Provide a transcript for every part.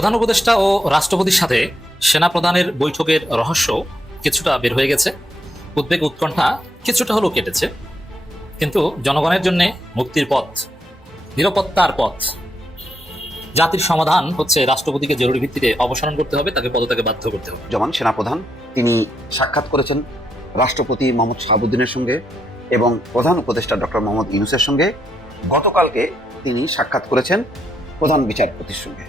প্রধান উপদেষ্টা ও রাষ্ট্রপতির সাথে সেনা প্রধানের বৈঠকের রহস্য কিছুটা বের হয়ে গেছে। উদ্বেগ উৎকণ্ঠা কিছুটা হলেও কেটেছে, কিন্তু জনগণের জন্য মুক্তির পথ, নিরাপত্তার পথ, জাতির সমাধান হচ্ছে রাষ্ট্রপতিকে জরুরি ভিত্তিতে অপসারণ করতে হবে, তাকে পদত্যাগে বাধ্য করতে হবে। যেমন সেনাপ্রধান তিনি সাক্ষাৎ করেছেন রাষ্ট্রপতি মোহাম্মদ শাহাবুদ্দিনের সঙ্গে এবং প্রধান উপদেষ্টা ডক্টর মোহাম্মদ ইউনূসের সঙ্গে। গতকালকে তিনি সাক্ষাৎ করেছেন প্রধান বিচারপতির সঙ্গে।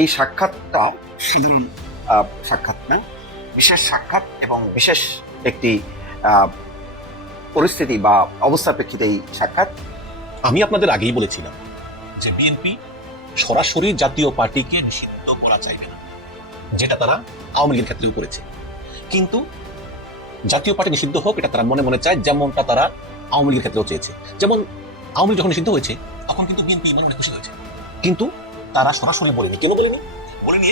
এই সাক্ষাৎটা সাধারণ সাক্ষাৎ না, বিশেষ সাক্ষাৎ এবং বিশেষ একটি পরিস্থিতি বা অবস্থার প্রেক্ষিতে এই সাক্ষাৎ। আমি আপনাদের আগেই বলেছিলাম যে বিএনপি সরাসরি জাতীয় পার্টিকে নিষিদ্ধ করা চাইবে না, যেটা তারা আওয়ামী লীগের ক্ষেত্রেও করেছে। কিন্তু জাতীয় পার্টি নিষিদ্ধ হোক এটা তারা মনে মনে চায়, যেমনটা তারা আওয়ামী লীগের ক্ষেত্রেও চেয়েছে। যেমন আওয়ামী লীগ যখন নিষিদ্ধ হয়েছে তখন কিন্তু বিএনপি মনে মনে খুশি হয়েছে, কিন্তু তারা সরাসরি বলেনি। কেন বলেনি?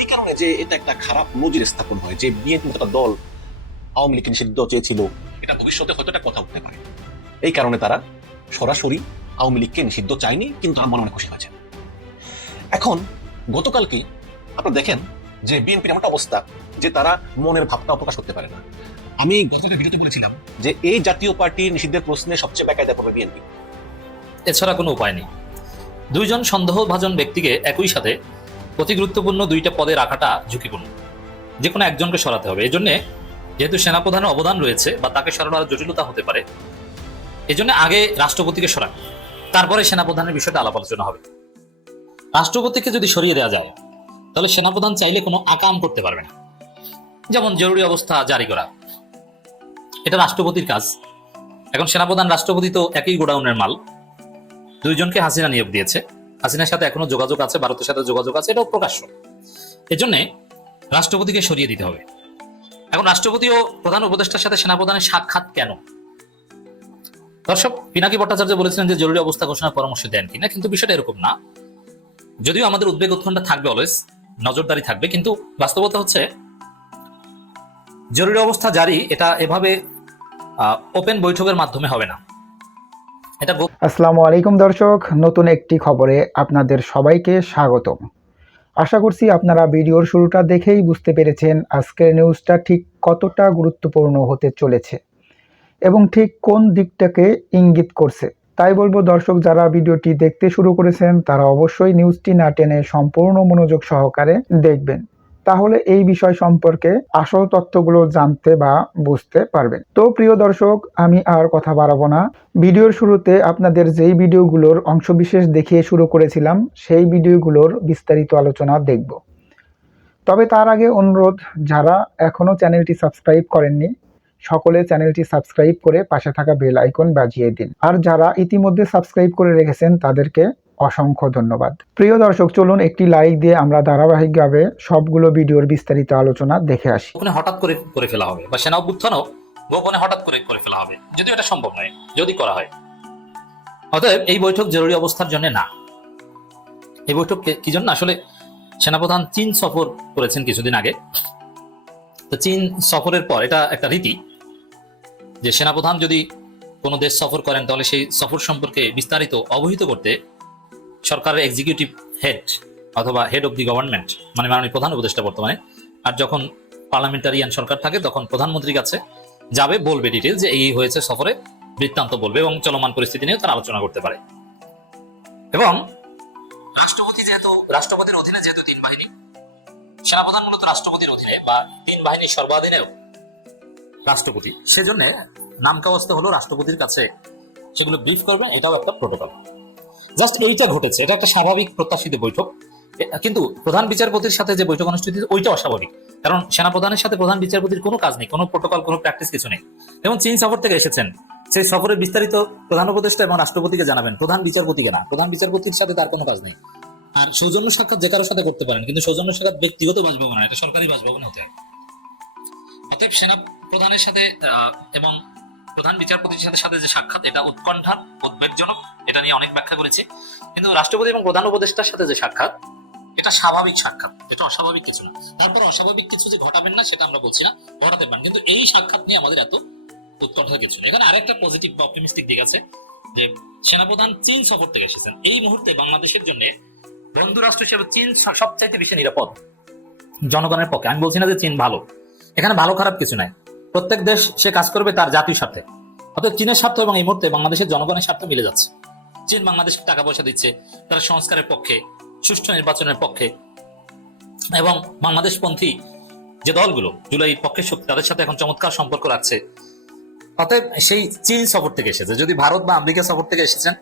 এই কারণে যে এটা একটা খারাপ নজির স্থাপন হয় যে বিএনপি একটা দল আওয়ামী লীগকে নিষিদ্ধ চেয়েছিল, এটা ভবিষ্যতে হয়তো একটা কথা উঠতে পারে। এই কারণে তারা সরাসরি আওয়ামী লীগকে নিষিদ্ধ চায়নি, কিন্তু তারা মনে মনে খুশি হয়েছে। এখন গতকালকে আপনারা দেখেন যে বিএনপির এমন অবস্থা যে তারা মনের ভাবটাও প্রকাশ করতে পারে না। আমি গতকাল ভিডিওতে বলেছিলাম যে এই জাতীয় পার্টি নিষিদ্ধের প্রশ্নে সবচেয়ে বেকায়দা পড়বে বিএনপি। এছাড়া কোনো উপায় নেই। দুইজন সন্দেহভাজন ব্যক্তিকে একই সাথে অতি গুরুত্বপূর্ণ দুইটা পদে রাখাটা ঝুঁকিপূর্ণ। যে কোনো একজনকে সরাতে হবে। এই জন্যে যেহেতু সেনাপ্রধানের অবদান রয়েছে বা তাকে সরানোর জটিলতা হতে পারে, এই জন্য আগে রাষ্ট্রপতিকে সরান, তারপরে সেনাপ্রধানের বিষয়টা আলাপ আলোচনা হবে। রাষ্ট্রপতিকে যদি সরিয়ে দেওয়া যায় তাহলে সেনাপ্রধান চাইলে কোনো আকাম করতে পারবে না। যেমন জরুরি অবস্থা জারি করা, এটা রাষ্ট্রপতির কাজ। এখন সেনাপ্রধান রাষ্ট্রপতি তো একই গোডাউনের মাল, দুইজনকে হাসিনা নিয়োগ দিয়েছে, হাসিনার সাথে এখনো যোগাযোগ আছে, ভারতের সাথে যোগাযোগ আছে, এটাও প্রকাশ্য। এজন্য রাষ্ট্রপতিকে সরিয়ে দিতে হবে। এখন রাষ্ট্রপতি ও প্রধান উপদেষ্টার সাথে সেনাপ্রধানের সাক্ষাৎ কেন? দর্শক, পিনাকি ভট্টাচার্য বলেছিলেন যে জরুরি অবস্থা ঘোষণার পরামর্শ দেন কিনা, কিন্তু বিষয়টা এরকম না। যদিও আমাদের উদ্বেগ উৎকণ্ঠা থাকবে, অলওয়েজ নজরদারি থাকবে, কিন্তু বাস্তবতা হচ্ছে জরুরি অবস্থা জারি এটা এভাবে ওপেন বৈঠকের মাধ্যমে হবে না। এটা আসসালামু আলাইকুম দর্শক, নতুন একটি খবরে আপনাদের সবাইকে স্বাগতম। আশা করছি আপনারা ভিডিওর শুরুটা দেখেই বুঝতে পেরেছেন আজকের নিউজটা ঠিক কতটা গুরুত্বপূর্ণ হতে চলেছে এবং ঠিক কোন দিকটাকে ইঙ্গিত করছে। তাই বলবো দর্শক, যারা ভিডিওটি দেখতে শুরু করেছেন তারা অবশ্যই নিউজটি না টেনে সম্পূর্ণ মনোযোগ সহকারে দেখবেন, তাহলে এই বিষয় সম্পর্কে আসল তথ্যগুলো জানতে বা বুঝতে পারবেন। তো প্রিয় দর্শক, আমি আর কথা বাড়াবো না। ভিডিওর শুরুতে আপনাদের যেই ভিডিওগুলোর অংশবিশেষ দেখিয়ে শুরু করেছিলাম সেই ভিডিওগুলোর বিস্তারিত আলোচনা দেখব। তবে তার আগে অনুরোধ, যারা এখনো চ্যানেলটি সাবস্ক্রাইব করেননি সকলে চ্যানেলটি সাবস্ক্রাইব করে পাশে থাকা বেল আইকন বাজিয়ে দিন, আর যারা ইতিমধ্যে সাবস্ক্রাইব করে রেখেছেন তাদেরকে অসংখ্য ধন্যবাদ। প্রিয় দর্শক, চলুন একটি লাইক দিয়ে আমরা ধারাবাহিকভাবে সবগুলো ভিডিওর বিস্তারিত আলোচনা দেখে আসি। গোপনে হঠাৎ করে ফেলা হবে, বা সেনা অভ্যুত্থানও গোপনে হঠাৎ করে ফেলা হবে, যদিও এটা সম্ভব নয় যদি করা হয়। অতএব এই বৈঠক জরুরি অবস্থার জন্য না। এই বৈঠক কি জন্য? আসলে সেনাপ্রধান চীন সফর করেছেন কিছুদিন আগে। তো চীন সফরের পর এটা একটা রীতি যে সেনাপ্রধান যদি কোনো দেশ সফর করেন তাহলে সেই সফর সম্পর্কে বিস্তারিত অবহিত করতে সরকারের এক্সিকিউটিভ হেড অথবা হেড অব দি গভর্নমেন্ট, মানে মাননীয় প্রধান উপদেষ্টা বর্তমানে, আর যখন পার্লামেন্টারিয়ান সরকার থাকে তখন প্রধানমন্ত্রীর কাছে যাবে, বলবে ডিটেল যে এই হয়েছে সফরে, বৃত্তান্ত বলবে এবং চলমান পরিস্থিতি নিয়েও তারা আলোচনা করতে পারে। এবং রাষ্ট্রপতি যেহেতু রাষ্ট্রপতির অধীনে যেহেতু তিন বাহিনী, সেনাপ্রধান মূলত রাষ্ট্রপতির অধীনে বা তিন বাহিনীর সর্বাধীনেও রাষ্ট্রপতি, সেজন্য নামকাওয়াস্তে হলো রাষ্ট্রপতির কাছে সেগুলো ব্রিফ করবেন, এটাও একটা প্রোটোকল। জাস্ট এইটা ঘটেছে, এটা একটা স্বাভাবিক প্রত্যাশিত বৈঠক। কিন্তু প্রধান বিচারপতির সাথে যে বৈঠক অনুষ্ঠিত ওইটা অস্বাভাবিক, কারণ সেনাপ্রধানের সাথে প্রধান বিচারপতির কোনো কাজ নেই, কোনো প্রোটোকল, কোনো প্র্যাকটিস কিছু নেই। এবং চীন সফর থেকে এসেছেন, সেই সফরের বিস্তারিত প্রধান উপদেষ্টা এবং রাষ্ট্রপতিকে জানাবেন, প্রধান বিচারপতিকে না। প্রধান বিচারপতির সাথে তার কোনো কাজ নেই। আর সৌজন্য সাক্ষাৎ যে কারোর সাথে করতে পারেন, কিন্তু সৌজন্য সাক্ষাৎ ব্যক্তিগত বাসভবনে, এটা সরকারি বাসভবনে হতে হয়। অতএব সেনা প্রধানের সাথে এবং প্রধান বিচারপতির সাথে যে সাক্ষাৎ, এটা উৎকণ্ঠা, উদ্বেগজনক, এটা নিয়ে অনেক ব্যাখ্যা করেছি। কিন্তু রাষ্ট্রপতি এবং প্রধান উপদেষ্টার সাথে যে সাক্ষাৎ, এটা স্বাভাবিক সাক্ষাৎ, এটা অস্বাভাবিক কিছু না। তারপর অস্বাভাবিক কিছু যে ঘটাবেন না সেটা আমরা বলছি না, ঘটাতে পারেন, কিন্তু এই সাক্ষাৎ নিয়ে আমাদের এত উৎকণ্ঠা কিছু নেই। এখানে আরেকটা পজিটিভ বা অপটিমিস্টিক দিক আছে যে সেনাপ্রধান চীন সফর থেকে এসেছেন। এই মুহূর্তে বাংলাদেশের জন্য বন্ধু রাষ্ট্র হিসেবে চীন সবচাইতে বেশি নিরাপদ জনগণের পক্ষে। আমি বলছি না যে চীন ভালো, এখানে ভালো খারাপ কিছু নাই। প্রত্যেক দেশ সে কাজ করবে তার জাতীয় স্বার্থে। অর্থাৎ চীনের স্বার্থ এবং এই মুহূর্তে বাংলাদেশের জনগণের স্বার্থ মিলে যাচ্ছে। চীন বাংলাদেশকে টাকা পয়সা দিচ্ছে, তারা সংস্কারের পক্ষে, সুষ্ঠু নির্বাচনের পক্ষে, এবং বাংলাদেশপন্থী যে দলগুলো জুলাই পক্ষের শক্তি তাদের সাথে এখন চমৎকার সম্পর্ক রাখছে। অতএব সেই চীন সফর থেকে এসেছে। যদি ভারত বা আমেরিকা সফর থেকে এসেছেন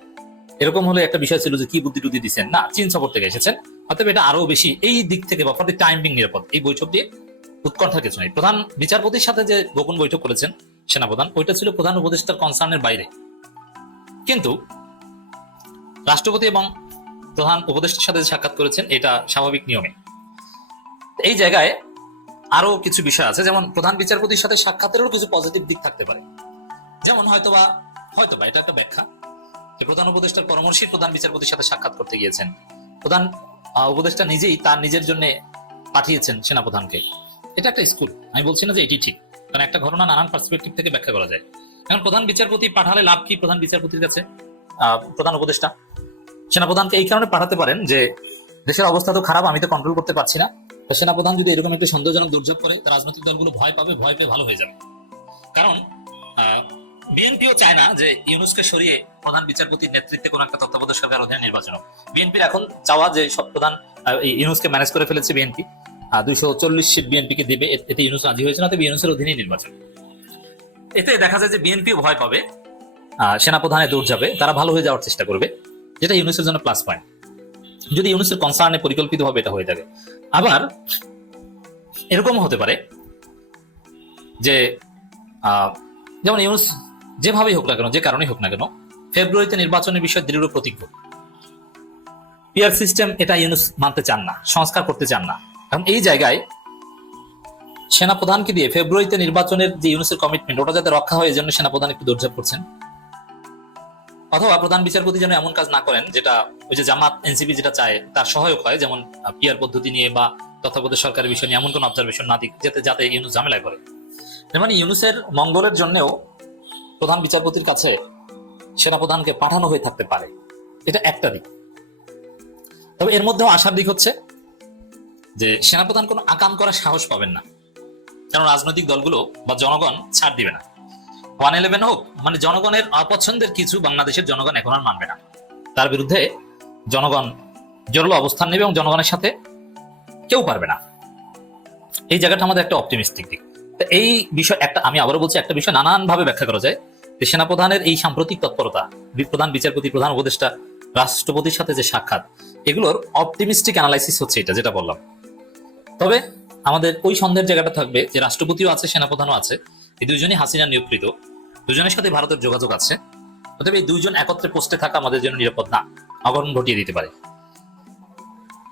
এরকম হলে একটা বিষয় ছিল যে কি বুদ্ধি টুদ্ধি দিচ্ছেন, না, চীন সফর থেকে এসেছেন। অতএব এটা আরো বেশি এই দিক থেকে বা ফর দি টাইম বিং নিরাপদ। এই বৈঠক দিয়ে উৎকণ্ঠার কিছু নেই। প্রধান বিচারপতির সাথে যে গোপন বৈঠক করেছেন সেনাপ্রধান, ওইটা ছিল প্রধান উপদেষ্টার কনসার্নের বাইরে। কিন্তু রাষ্ট্রপতি এবং প্রধান উপদেষ্টার সাথে সাক্ষাৎ করেছেন এটা স্বাভাবিক নিয়মে। এই জায়গায় আরো কিছু বিষয় আছে, যেমন প্রধান বিচারপতির সাথে সাক্ষাতেরও কিছু পজিটিভ দিক থাকতে পারে। যেমন হয়তোবা এটা একটা ব্যাখ্যা যে প্রধান উপদেষ্টার পরামর্শী প্রধান বিচারপতির সাথে সাক্ষাৎ করতে গিয়েছেন। প্রধান উপদেষ্টা নিজেই তার নিজের জন্য পাঠিয়েছেন সেনাপ্রধানকে। এটা একটা স্কুল, আমি বলছি না যে এটি ঠিক, কারণ একটা ঘটনা নানান পার্সপেক্টিভ থেকে ব্যাখ্যা করা যায়। এখন প্রধান বিচারপতি পাঠালে লাভ কি প্রধান বিচারপতির কাছে? প্রধান উপদেষ্টা সেনাপ্রধানকে এই কারণে পাঠাতে পারেন যে দেশের অবস্থা তো খারাপ, আমি তো কন্ট্রোল করতে পারছি না। সেনাপ্রধান যদি এরকম একটি সন্দেহজনক দুর্যোগ করে, রাজনৈতিক দলগুলো ভয় পাবে, ভয় পেয়ে ভালো হয়ে যাবে। কারণ বিএনপিও চায় না যে ইউনূসকে সরিয়ে প্রধান বিচারপতির নেতৃত্বে কোন একটা তত্ত্বাবধায়ক সরকার অধীনে নির্বাচন হোক। বিএনপির এখন চাওয়া যে সব প্রধান ইউনূসকে ম্যানেজ করে ফেলেছে বিএনপি, 240 সিট বিএনপিকে দিবে, এতে ইউনূস রাজি হয়েছে না, তবে ইউনূসের অধীনেই নির্বাচন। এতে দেখা যায় যে বিএনপিও ভয় পাবে, সেনাপ্রধানে দৌড় যাবে, তারা ভালো হয়ে যাওয়ার চেষ্টা করবে, যেটা ইউনূসের জন্য প্লাস পয়েন্ট যদি ইউনূসের কনসার্নে পরিকল্পিতভাবে এটা হয়ে থাকে। আবার এরকম হতে পারে যে যেমন ইউনূস যেভাবেই হোক না কেন, যে কারণেই হোক না কেন, ফেব্রুয়ারিতে নির্বাচনের বিষয়ে দৃঢ় প্রতিজ্ঞ। পিআর সিস্টেম এটা ইউনূস মানতে চান না, সংস্কার করতে চান না। কারণ এই জায়গায় সেনাপ্রধানকে দিয়ে ফেব্রুয়ারিতে নির্বাচনের যে ইউনূসের কমিটমেন্ট ওটা যাতে রক্ষা হয়, এই জন্য সেনাপ্রধান একটু দৌড়ঝাঁপ করছেন। অথবা প্রধান বিচারপতি যেন এমন কাজ না করেন যেটা ওই যে জামাত এনসিপি যেটা চায় তার সহায়ক হয়, যেমন পিআর পদ্ধতি নিয়ে বা তত্ত্বাবধায়ক সরকারের বিষয় নিয়ে এমন কোন অবজারভেশন না দিক যাতে ইউনূস ঝামেলায় পড়ে। মানে ইউনূসের মঙ্গলের জন্যও প্রধান বিচারপতির কাছে সেনাপ্রধানকে পাঠানো হয়ে থাকতে পারে, এটা একটা দিক। তবে এর মধ্যেও আশার দিক হচ্ছে যে সেনাপ্রধান কোনো আকাম করার সাহস পাবেন না, কারণ রাজনৈতিক দলগুলো বা জনগণ ছাড় দিবে না। 111 হোক, মানে জনগণের অপছন্দের কিছু বাংলাদেশের জনগণ এখন আর মানবে না, তার বিরুদ্ধে জনগণ জোরালো অবস্থান নেবে এবং জনগণের সাথে কেউ পারবে না। এই জায়গাটা আমাদের একটা অপটিমিস্টিক দিক। এই বিষয় একটা, আমি আবারও বলছি, একটা বিষয় নানান ভাবে ব্যাখ্যা করা যায় যে সেনাপ্রধানের এই সাম্প্রতিক তৎপরতা, প্রধান বিচারপতি, প্রধান উপদেষ্টা, রাষ্ট্রপতির সাথে যে সাক্ষাৎ, এগুলোর অপটিমিস্টিক অ্যানালাইসিস হচ্ছে এটা যেটা বললাম। তবে আমাদের ওই সন্দেহের জায়গাটা থাকবে যে রাষ্ট্রপতিও আছে, সেনাপ্রধানও আছে, এই দুইজনই হাসিনা নিয়োগকৃত, দুজনের সাথে ভারতের যোগাযোগ আছে। অতএব এই দুইজন একত্রে পোস্টে থাকা আমাদের জন্য নিরাপদ না, অঘটন ঘটিয়ে দিতে পারে।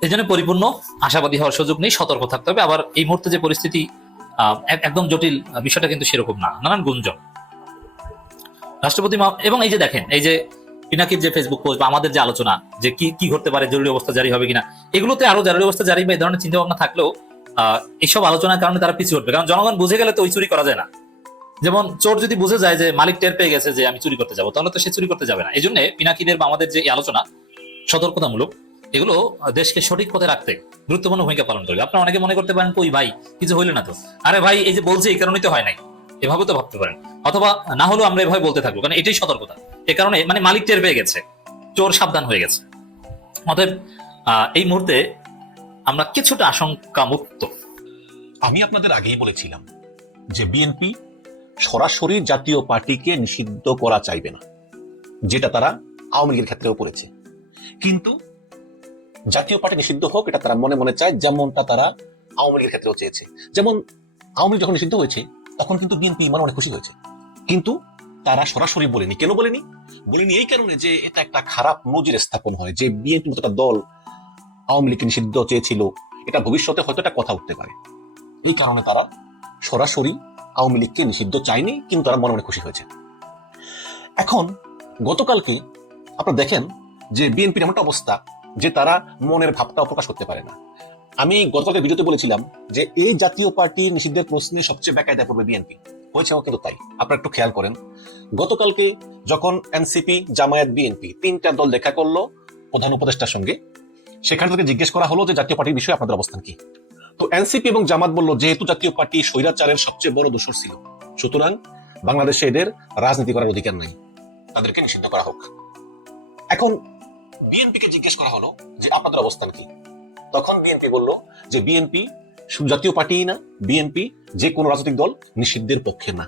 এই জন্য পরিপূর্ণ আশাবাদী হওয়ার সুযোগ নেই, সতর্ক থাকতে হবে। আবার এই মুহূর্তে যে পরিস্থিতি একদম জটিল, বিষয়টা কিন্তু সেরকম না, নানান গুঞ্জন। রাষ্ট্রপতি এবং এই যে দেখেন, এই যে পিনাকির যে ফেসবুক পোস্ট বা আমাদের যে আলোচনা যে কি ঘটতে পারে, জরুরি অবস্থা জারি হবে কিনা, এগুলোতে আরো জরুরি অবস্থা জারি বা এই ধরনের চিন্তা ভাবনা থাকলেও এইসব আলোচনার কারণে তারা পিছিয়ে উঠবে, কারণ জনগণ বুঝে গেলে তো ওই চুরি করা যায় না। যেমন চোর যদি বুঝে যায় যে মালিক টের পেয়ে গেছে যে আমি চুরি করতে যাবো, তাহলে তো সে চুরি করতে যাবে না। এই জন্য পিনাকিদের বা আমাদের যে আলোচনা সতর্কতামূলক, এগুলো দেশকে সঠিক পথে রাখতে গুরুত্বপূর্ণ ভূমিকা পালন করবে। আপনারা অনেকে মনে করতে পারেন কই ভাই কিছু হইলে না তো, আরে ভাই এই যে বলছে এই কারণেই তো হয় নাই, এভাবে তো ভাবতে পারেন। অথবা না হলেও আমরা এভাবে বলতে থাকবো, কারণ এটাই সতর্কতা। এ কারণে মানে মালিক টের পেয়ে গেছে, চোর সাবধান হয়ে গেছে। অতএব এই মুহূর্তে আমরা কিছুটা আশঙ্কা মুক্ত। আমি আপনাদের আগেই বলেছিলাম যে বিএনপি সরাসরি জাতীয় পার্টিকে নিষিদ্ধ করা চাইবে না, যেটা তারা আওয়ামী লীগের ক্ষেত্রেও করেছে। কিন্তু জাতীয় পার্টি নিষিদ্ধ হোক এটা তারা মনে মনে চায়, যেমনটা তারা আওয়ামী লীগের ক্ষেত্রেও চেয়েছে। যেমন আওয়ামী লীগ যখন নিষিদ্ধ হয়েছে তখন কিন্তু বিএনপি মনে অনেক খুশি হয়েছে, কিন্তু তারা সরাসরি বলেনি। কেন বলেনি? এই কারণে যে এটা একটা খারাপ নজির স্থাপন হয় যে বিএনপি মতো একটা দল আওয়ামী লীগকে নিষিদ্ধ চেয়েছিল, এটা ভবিষ্যতে হয়তো একটা কথা উঠতে পারে। এই কারণে তারা সরাসরি আওয়ামী লীগকে নিষিদ্ধ চায়নি, কিন্তু তারা মনে মনে খুশি হয়েছে। এখন গতকালকে আপনারা দেখেন যে বিএনপির এমন একটা অবস্থা যে তারা মনের ভাবটাও প্রকাশ করতে পারে না। আমি গতকালকে ভিডিওতে বলেছিলাম যে এই জাতীয় পার্টির নিষিদ্ধের প্রশ্নে সবচেয়ে বেকায়দায় পড়বে বিএনপি, হয়েছেও কিন্তু তাই। আপনারা একটু খেয়াল করেন, গতকালকে যখন এনসিপি, জামায়াত, বিএনপি তিনটা দল দেখা করলো প্রধান উপদেষ্টার সঙ্গে, সেখান থেকে জিজ্ঞেস করা হলো যে জাতীয় পার্টির বিষয়ে আপনাদের অবস্থান কি। তো এনসিপি এবং জামাত বলল, যেহেতু জাতীয় পার্টি স্বৈরাচারের সবচেয়ে বড় দোষর ছিল, সুতরাং বাংলাদেশে এদের রাজনীতি করার অধিকার নাই, তাদেরকে নিষিদ্ধ করা হোক। এখন বিএনপি কে জিজ্ঞেস করা হলো যে আপনাদের অবস্থান কি। তখন বিএনপি বলল যে বিএনপি শুধু জাতীয় পার্টি না, বিএনপি যে কোনো রাজনৈতিক দল নিষিদ্ধের পক্ষে না।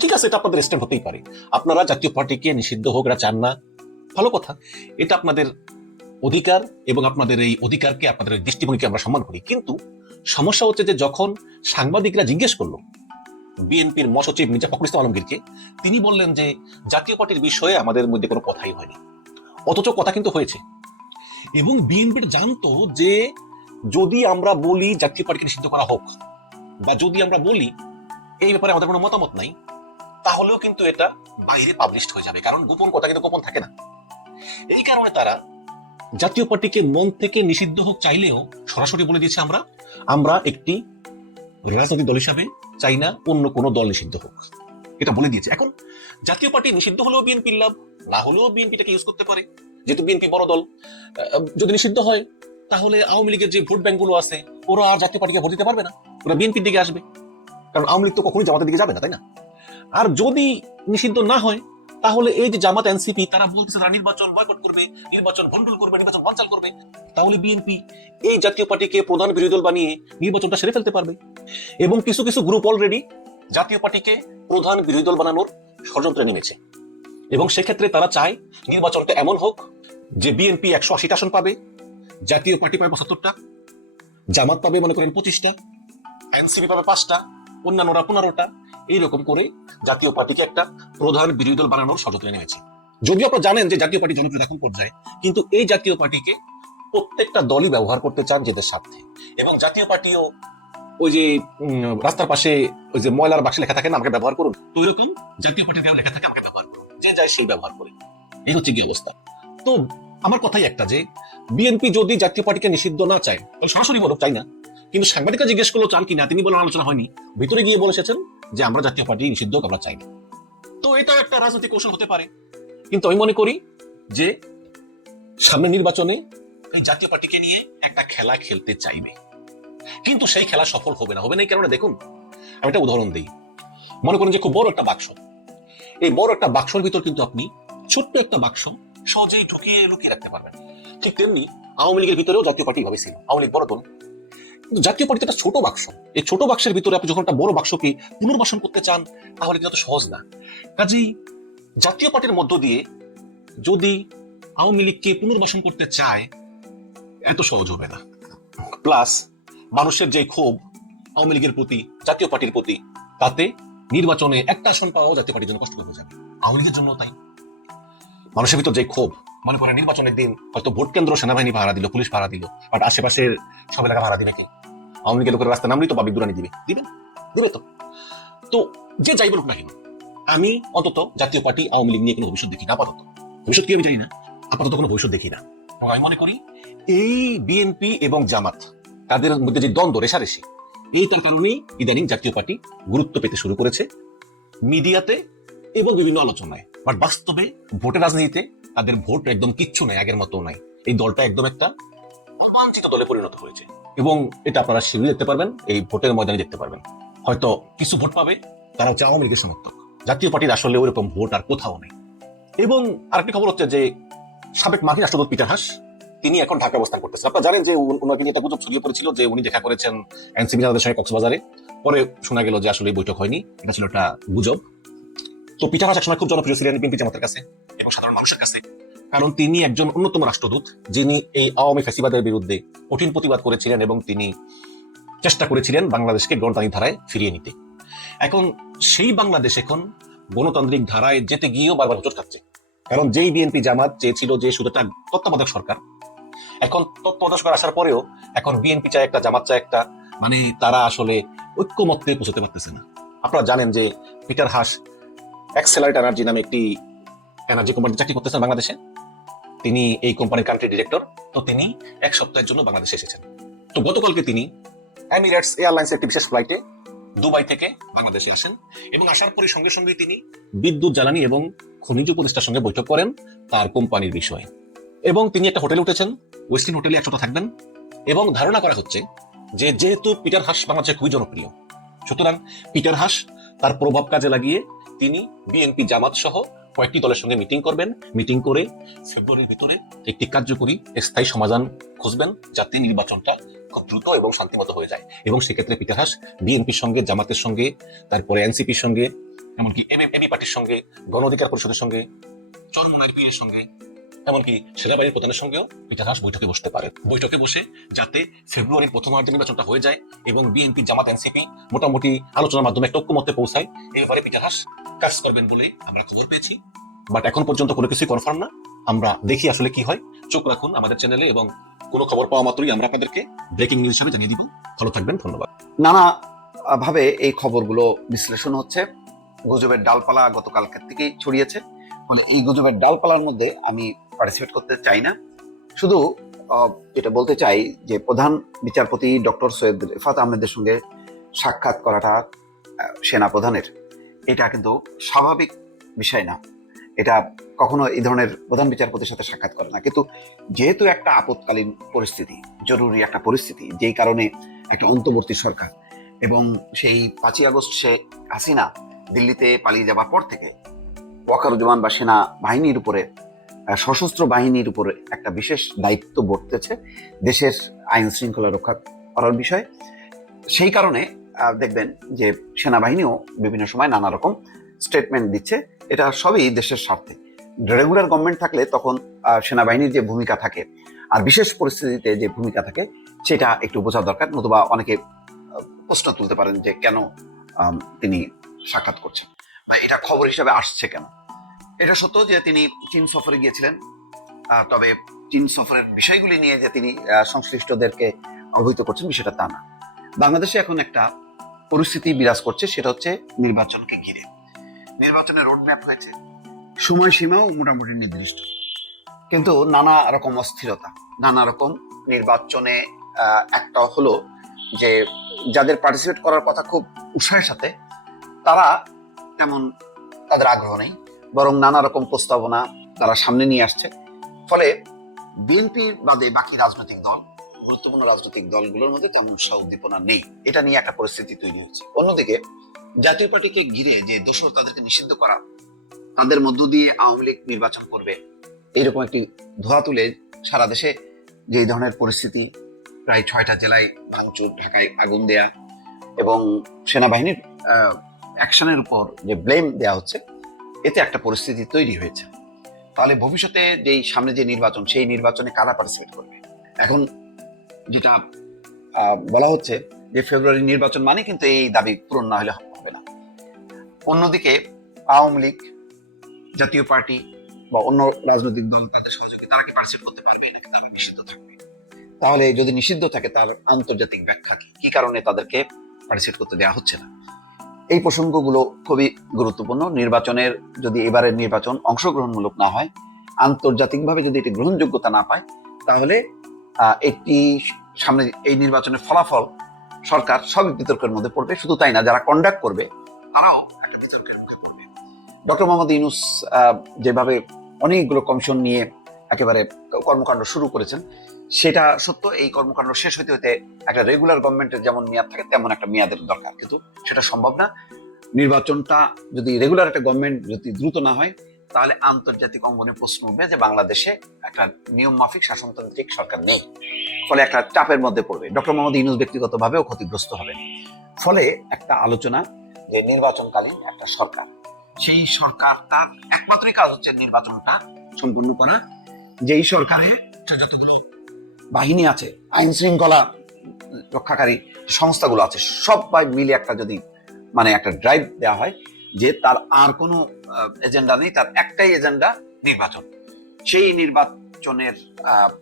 ঠিক আছে, এটা আপনাদের স্ট্যান্ড হতেই পারে, আপনারা জাতীয় পার্টিকে নিষিদ্ধ হোক এটা চান না, ভালো কথা, এটা আপনাদের অধিকার এবং আপনাদের এই অধিকারকে, আপনাদের দৃষ্টিভঙ্গিকে আমরা সম্মান করি। কিন্তু সমস্যা হচ্ছে যে যখন সাংবাদিকরা জিজ্ঞেস করলো বিএনপির মহাসচিব মির্জা ফখরুল ইসলাম আলমগীরকে, তিনি বললেন যে জাতীয় পার্টির বিষয়ে আমাদের মধ্যে কোনো কথাই হয়নি, অথচ কথা কিন্তু হয়েছে। এবং বিএনপির জানতো যে যদি আমরা বলি জাতীয় পার্টিকে নিষিদ্ধ করা হোক, বা যদি আমরা বলি এই ব্যাপারে আমাদের কোনো মতামত নাই, তাহলেও কিন্তু এটা বাইরে পাবলিশড হয়ে যাবে, কারণ গোপন কথা কিন্তু গোপন থাকে না। এই কারণে তারা জাতীয় পার্টিকে মন থেকে নিষিদ্ধ হোক চাইলেও সরাসরি বলে দিয়েছে আমরা একটি রাজনৈতিক দল হিসাবে চাই না অন্য কোনো দল নিষিদ্ধ হোক, এটা বলে দিয়েছে। এখন জাতীয় পার্টি নিষিদ্ধ হলেও বিএনপির লাভ, না হলেও বিএনপিটাকে ইউজ করতে পারে, যেহেতু বিএনপি বড় দল। যদি নিষিদ্ধ হয় তাহলে আওয়ামী লীগের যে ভোট ব্যাংকগুলো আছে ওরা আর জাতীয় পার্টিকে ভোট দিতে পারবে না, ওরা বিএনপির দিকে আসবে, কারণ আওয়ামী লীগ তো কখনোই জামাতের দিকে যাবে না, তাই না? আর যদি নিষিদ্ধ না হয় তাহলে এই যে জামাত এনসিপি তারা বলতেছে তারা নির্বাচন বয়কট করবে, নির্বাচন ভণ্ডুল করবে, নির্বাচন বানচাল করবে, তাহলে বিএনপি এই জাতীয় পার্টিকে প্রধান বিরোধী দল বানিয়ে নির্বাচনটা সেরে ফেলতে পারবে। এবং কিছু কিছু গ্রুপ অলরেডি জাতীয় পার্টিকে প্রধান বিরোধী দল বানানোর ষড়যন্ত্রে নেমেছে, এবং সেক্ষেত্রে তারা চায় নির্বাচনটা এমন হোক যে বিএনপি 180টা আসন পাবে, জাতীয় পার্টি পাবে 75টা, জামাত পাবে মনে করেন 25টা, এনসিপি পাবে 5টা, অন্যান্যরা 15টা, এইরকম করে জাতীয় পার্টিকে একটা প্রধান বিরোধী দল বানানোর ষড়যন্ত্রে নেমেছে। যদিও আপনারা জানেন যে জাতীয় পার্টি জনপ্রিয়তা এখন পর্যায়ে, কিন্তু এই জাতীয় পার্টিকে প্রত্যেকটা দলই ব্যবহার করতে চান নিজেদের স্বার্থে। এবং জাতীয় পার্টিও ওই যে রাস্তার পাশে ওই যে ময়লার বাক্সে লেখা থাকে না, আমাকে ব্যবহার করুন, তো ওইরকম জাতীয় পার্টি লেখা থাকে আমাকে ব্যবহার করুন, যে যায় সেই ব্যবহার করে, এই হচ্ছে কি অবস্থা। তো আমার কথাই একটা, যে বিএনপি যদি জাতীয় পার্টিকে নিষিদ্ধ না চায় তাহলে সরাসরি বলুক চাই না, কিন্তু সাংবাদিকরা জিজ্ঞেস করলো চান কিনা, তিনি বলেন আলোচনা হয়নি, ভিতরে গিয়ে বলে এসেছেন যে আমরা জাতীয় পার্টি নিষিদ্ধ আমরা চাই না। তো এটা একটা রাজনৈতিক কৌশল হতে পারে, কিন্তু আমি মনে করি যে সামনের নির্বাচনে এই জাতীয় পার্টিকে নিয়ে একটা খেলা খেলতে চাইবে, কিন্তু সেই খেলা সফল হবে না। হবে না এই কারণে দেখুন, আমি একটা উদাহরণ দিই। মনে করেন যে খুব বড় একটা বাক্স, এই বড় একটা বাক্সের ভিতর কিন্তু আপনি ছোট্ট একটা বাক্স সহজেই ঢুকিয়ে লুকিয়ে রাখতে পারবেন। ঠিক তেমনি আওয়ামী লীগের ভিতরেও জাতীয় পার্টি ভাবে ছিল, আওয়ামী লীগ বড় দল, কিন্তু জাতীয় পার্টি একটা ছোট বাক্স, এই ছোট বাক্সের ভিতরে আপনি যখন একটা বড় বাক্সকে পুনর্বাসন করতে চান তাহলে কিন্তু সহজ না। কাজেই জাতীয় পার্টির মধ্য দিয়ে যদি আওয়ামী লীগকে পুনর্বাসন করতে চায় এত সহজ হবে না। প্লাস মানুষের যে ক্ষোভ আওয়ামী লীগের প্রতি, জাতীয় পার্টির প্রতি, তাতে নির্বাচনে একটা আসন পাওয়াও জাতীয় পার্টির জন্য কষ্টকর হয়ে যাবে, আওয়ামী লীগের জন্য তাই। মানুষের ভিতর যে ক্ষোভ, মনে করেন নির্বাচনের দিন হয়তো ভোট কেন্দ্র সেনাবাহিনী ভাড়া দিল, পুলিশ ভাড়া দিল, বাট আশেপাশের সব এলাকা ভাড়া দিবে কে? আওয়ামী লীগের লোকের রাস্তা নামলেই তো পাবলিক দুরানি দিবে, দিবে তো। তো যে যাই বলুক না কেন, আমি অন্তত জাতীয় পার্টি আওয়ামী লীগ নিয়ে কোনো ভবিষ্যৎ দেখি না, আপাতত ভবিষ্যৎ কি আমি জানি না, আপাতত কোনো ভবিষ্যৎ দেখি না। এবং আমি মনে করি এই বিএনপি এবং জামাত তাদের মধ্যে যে দ্বন্দ্ব রেশারেশি, এইটার কারণেই ইদানিং জাতীয় পার্টি গুরুত্ব পেতে শুরু করেছে মিডিয়াতে এবং বিভিন্ন আলোচনায়। বাট বাস্তবে ভোটের রাজনীতিতে তাদের ভোট একদম কিচ্ছু নাই, আগের মতো নাই। এই দলটা একদম একটা অবাঞ্ছিত দলে পরিণত হয়েছে, এবং এটা আপনারা শীঘ্রই দেখতে পারবেন, এই ভোটের ময়দানে দেখতে পারবেন। হয়তো কিছু ভোট পাবে তারা হচ্ছে আওয়ামী লীগের সমর্থক, জাতীয় পার্টির আসলে ওইরকম ভোট আর কোথাও নেই। এবং আরেকটি খবর হচ্ছে যে সাবেক মার্কিন রাষ্ট্রদূত পিটার হাস তিনি এখন ঢাকা অবস্থান করতেছেন। আপনারা জানেন যে ওনাকে নিয়ে একটা গুজব ছড়িয়ে পড়েছিল যে উনি দেখা করেছেন এনসিপি নেতাদের সঙ্গে কক্সবাজারে, পরে শোনা গেল যে আসলে এই বৈঠক হয়নি, এটা ছিল একটা গুজব। তো পিটার হাস একসময় খুব জনপ্রিয় ছিলেন বিএনপি জামাতের কাছে এবং সাধারণ মানুষের কাছে, কারণ তিনি একজন অন্যতম রাষ্ট্রদূত যিনি এই আওয়ামী ফ্যাসিবাদের বিরুদ্ধে কঠিন প্রতিবাদ করেছিলেন এবং তিনি চেষ্টা করেছিলেন বাংলাদেশকে গণতান্ত্রিক ধারায় ফিরিয়ে নিতে। এখন সেই বাংলাদেশ এখন গণতান্ত্রিক ধারায় যেতে গিয়েও বারবার হোঁচট খাচ্ছে, কারণ যেই বিএনপি জামাত চেয়েছিল যে শুধু একটা তত্ত্বাবধায়ক সরকার, এখন তত্ত্বাবধায়ক সরকার আসার পরেও এখন বিএনপি চায় একটা, জামাত চায় একটা, মানে তারা আসলে ঐক্যমত্যে পৌঁছতে পারতেছে না। আপনারা জানেন যে পিটার হাস এক্সেলারেট এনার্জি নামে একটি এনার্জি কোম্পানিতে চাকরি করতেছেন বাংলাদেশে, তিনি এই কোম্পানির কান্ট্রি ডিরেক্টর। তো তিনি এক সপ্তাহের জন্য বাংলাদেশে এসেছেন। তো গতকালকে তিনি এমিরেটস এয়ারলাইন্সের একটি বিশেষ ফ্লাইটে দুবাই থেকে বাংলাদেশে আসেন, এবং আসার পরে সঙ্গে সঙ্গে তিনি বিদ্যুৎ, জ্বালানি এবং খনিজ উপদেষ্টার সঙ্গে বৈঠক করেন তার কোম্পানির বিষয়ে। এবং তিনি একটা হোটেলে উঠেছেন, ওয়েস্টিন হোটেলে একসাথে থাকবেন, এবং ধারণা করা হচ্ছে যে যেহেতু পিটার হাস বাংলাদেশে খুবই জনপ্রিয়, সুতরাং পিটার হাস তার প্রভাব কাজে লাগিয়ে তিনি বিএনপি জামাত সহ কয়েকটি দলের সঙ্গে মিটিং করবেন, মিটিং করে ফেব্রুয়ারির ভিতরে একটি কার্যকরী স্থায়ী সমাধান খুঁজবেন যাতে নির্বাচনটা খুব দ্রুত এবং শান্তিমত হয়ে যায়। এবং সেক্ষেত্রে পিটার হাস বিএনপির সঙ্গে, জামাতের সঙ্গে, তারপরে এনসিপির সঙ্গে, এমনকি এবি পার্টির সঙ্গে, গণ অধিকার পরিষদের সঙ্গে, চরমোনাইর পীরের সঙ্গে, এমনকি সেনাবাহিনীর প্রধানের সঙ্গেও পিটার হাস বৈঠকে বসতে পারেন। বৈঠকে বসে যাতে ফেব্রুয়ারির প্রথমার্ধে নির্বাচনটা হয়ে যায় এবং বিএনপি, জামাত, এনসিপি মোটামুটি আলোচনার মাধ্যমে একটা ঐক্যমত্যে পৌঁছায়, এই ব্যাপারে পিটার হাস কাজ করবেন বলে আমরা খবর পেয়েছি। বাট এখন পর্যন্ত কোনো কিছুই কনফার্ম না, আমরা দেখি আসলে কি হয়। চোখ রাখুন আমাদের চ্যানেলে এবং কোনো খবর পাওয়া মাত্রই আমরা আপনাদেরকে ব্রেকিং নিউজ হিসেবে জানিয়ে দিব। ভালো থাকবেন, ধন্যবাদ। নানা ভাবে এই খবরগুলো বিশ্লেষণ হচ্ছে। গুজবের ডালপালা গতকালকের থেকেই ছড়িয়েছে, ফলে এই গুজবের ডালপালার মধ্যে আমি পার্টিসিপেট করতে চাই না। শুধু এটা বলতে চাই যে প্রধান বিচারপতি ডক্টর সৈয়দ রিফাত আহমেদের সঙ্গে সাক্ষাৎ করাটা সেনা প্রধানের, এটা কিন্তু স্বাভাবিক বিষয় না। এটা কখনো এই ধরনের প্রধান বিচারপতির সাথে সাক্ষাৎ করে না। কিন্তু যেহেতু একটা আপৎকালীন পরিস্থিতি, জরুরি একটা পরিস্থিতি, যেই কারণে একটা অন্তর্বর্তী সরকার, এবং সেই 5ই আগস্ট শেখ হাসিনা দিল্লিতে পালিয়ে যাবার পর থেকে ওয়াকারুজ্জামান বা সেনা বাহিনীর উপরে, সশস্ত্র বাহিনীর উপরে একটা বিশেষ দায়িত্ব বর্তেছে দেশের আইন শৃঙ্খলা রক্ষা করার বিষয়। সেই কারণে দেখবেন যে সেনাবাহিনীও বিভিন্ন সময় নানা রকম স্টেটমেন্ট দিচ্ছে। এটা সবই দেশের স্বার্থে। রেগুলার গভর্নমেন্ট থাকলে তখন সেনাবাহিনীর যে ভূমিকা থাকে আর বিশেষ পরিস্থিতিতে যে ভূমিকা থাকে সেটা একটু বোঝা দরকার। নতুবা অনেকে প্রশ্ন তুলতে পারেন যে কেন তিনি সাক্ষাৎ করছেন বা এটা খবর হিসাবে আসছে কেন। এটা সত্য যে তিনি চীন সফরে গিয়েছিলেন, তবে চীন সফরের বিষয়গুলি নিয়ে যে তিনি সংশ্লিষ্টদেরকে অবহিত করছেন বিষয়টা তা না। বাংলাদেশে এখন একটা পরিস্থিতি বিরাজ করছে, সেটা হচ্ছে নির্বাচনকে ঘিরে। নির্বাচনের রোডম্যাপ হয়েছে, সময়সীমাও মোটামুটি নির্দিষ্ট, কিন্তু নানা রকম অস্থিরতা, নানা রকম নির্বাচনে একটা হলো যে যাদের পার্টিসিপেট করার কথা খুব উৎসাহের সাথে, তারা তেমন তাদের আগ্রহ নেই, বরং নানা রকম প্রস্তাবনা তারা সামনে নিয়ে আসছে। ফলে বিএনপি বাদে বাকি রাজনৈতিক দল, গুরুত্বপূর্ণ রাজনৈতিক দলগুলোর মধ্যে তেমন উৎসাহ উদ্দীপনা নেই। এটা নিয়ে একটা পরিস্থিতি তৈরি হয়েছে। অন্যদিকে জাতীয় পার্টিকে ঘিরে যে দোসর তাদেরকে নিষিদ্ধ করা, তাদের মধ্য দিয়ে আওয়ামী লীগ নির্বাচন করবে, এইরকম একটি ধোঁয়া তুলে সারা দেশে যে ধরনের পরিস্থিতি, প্রায় 6টা জেলায় ভাঙচুর, ঢাকায় আগুন দেয়া এবং সেনাবাহিনীর অ্যাকশনের উপর যে ব্লেম দেওয়া হচ্ছে, এতে একটা পরিস্থিতি তৈরি হয়েছে। তাহলে ভবিষ্যতে যেই সামনে যে নির্বাচন, সেই নির্বাচনে কারা পার্টিসিপেট করবে? এখন যেটা বলা হচ্ছে যে ফেব্রুয়ারি নির্বাচন মানে কিন্তু এই দাবি পূরণ না হলে হবে না। অন্যদিকে আওয়ামী লীগ, জাতীয় পার্টি বা অন্য রাজনৈতিক দল, তাদের সহযোগী, তারা কি পার্টিসিপেট করতে পারবে নাকি তারা নিষিদ্ধ থাকবে? তাহলে যদি নিষিদ্ধ থাকে তার আন্তর্জাতিক ব্যাখ্যা কি কারণে তাদেরকে পার্টিসিপেট করতে দেওয়া হচ্ছে না? এই প্রসঙ্গগুলো খুবই গুরুত্বপূর্ণ। নির্বাচনের যদি এবারের নির্বাচন অংশগ্রহণমূলক না হয়, আন্তর্জাতিকভাবে যদি এটি গ্রহণযোগ্যতা না পায়, তাহলে একটি সামনে এই নির্বাচনের ফলাফল সরকার সবই বিতর্কের মধ্যে পড়বে। শুধু তাই না, যারা কন্ডাক্ট করবে তারাও একটা বিতর্কের মুখে পড়বে। ডক্টর মোহাম্মদ ইউনূস যেভাবে অনেকগুলো কমিশন নিয়ে একেবারে কর্মকাণ্ড শুরু করেছেন, সেটা সত্য। এই কর্মকাণ্ড শেষ হইতে হইতে একটা রেগুলার গভর্নমেন্টের যেমন মেয়াদ থাকে তেমন একটা মেয়াদের দরকার, কিন্তু সেটা সম্ভব না। নির্বাচনটা যদি রেগুলার একটা গভর্নমেন্ট যদি দ্রুত না হয়, তাহলে আন্তর্জাতিক অঙ্গনে প্রশ্ন উঠবে যে বাংলাদেশে একটা নিয়ম মাফিক শাসনতান্ত্রিক সরকার নেই। ফলে একটা চাপের মধ্যে পড়বে। ডক্টর মোহাম্মদ ইউনূস ব্যক্তিগতভাবেও ক্ষতিগ্রস্ত হবেন। ফলে একটা আলোচনা যে নির্বাচনকালীন একটা সরকার, সেই সরকার তার একমাত্রই কাজ হচ্ছে নির্বাচনটা সম্পন্ন করা। যেই সরকারে যতগুলো বাহিনী আছে, আইন শৃঙ্খলা রক্ষাকারী সংস্থাগুলো আছে, সবাই মিলে একটা যদি একটা ড্রাইভ দেওয়া হয় যে তার আর কোনো এজেন্ডা নেই, তার একটাই এজেন্ডা নির্বাচন। সেই নির্বাচনের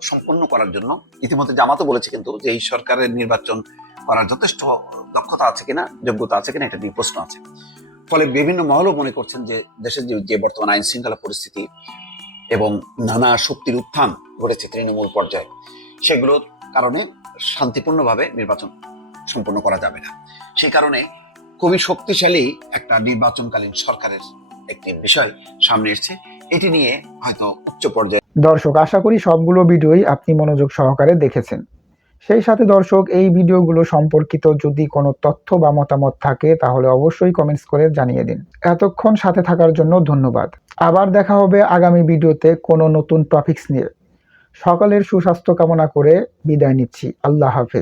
সম্পন্ন করার জন্য ইতিমধ্যে জামাতও বলেছে কিন্তু যে এই সরকারের নির্বাচন করার যথেষ্ট দক্ষতা আছে কিনা, যোগ্যতা আছে কিনা, এটা নিয়ে প্রশ্ন আছে। ফলে বিভিন্ন মহলও মনে করছেন যে দেশের যে বর্তমান আইন শৃঙ্খলা পরিস্থিতি এবং নানা শক্তির উত্থান ঘটেছে তৃণমূল পর্যায়ে, সেগুলোর কারণে শান্তিপূর্ণভাবে নির্বাচন সম্পন্ন করা যাবে না। সেই কারণে খুবই শক্তিশালী একটা নির্বাচনকালীন সরকারের একটি বিষয় সামনে এসছে। এটি নিয়ে হয়তো উচ্চ পর্যায়ে দর্শক, আশা করি সবগুলো ভিডিওই আপনি মনোযোগ সহকারে দেখেছেন। সেই সাথে দর্শক, এই ভিডিওগুলো সম্পর্কিত যদি কোনো তথ্য বা মতামত থাকে তাহলে অবশ্যই কমেন্টস করে জানিয়ে দিন। এতক্ষণ সাথে থাকার জন্য ধন্যবাদ। আবার দেখা হবে আগামী ভিডিওতে কোনো নতুন টপিকস নিয়ে। সকলের সুস্বাস্থ্য কামনা করে বিদায় নিচ্ছি। আল্লাহ হাফেজ।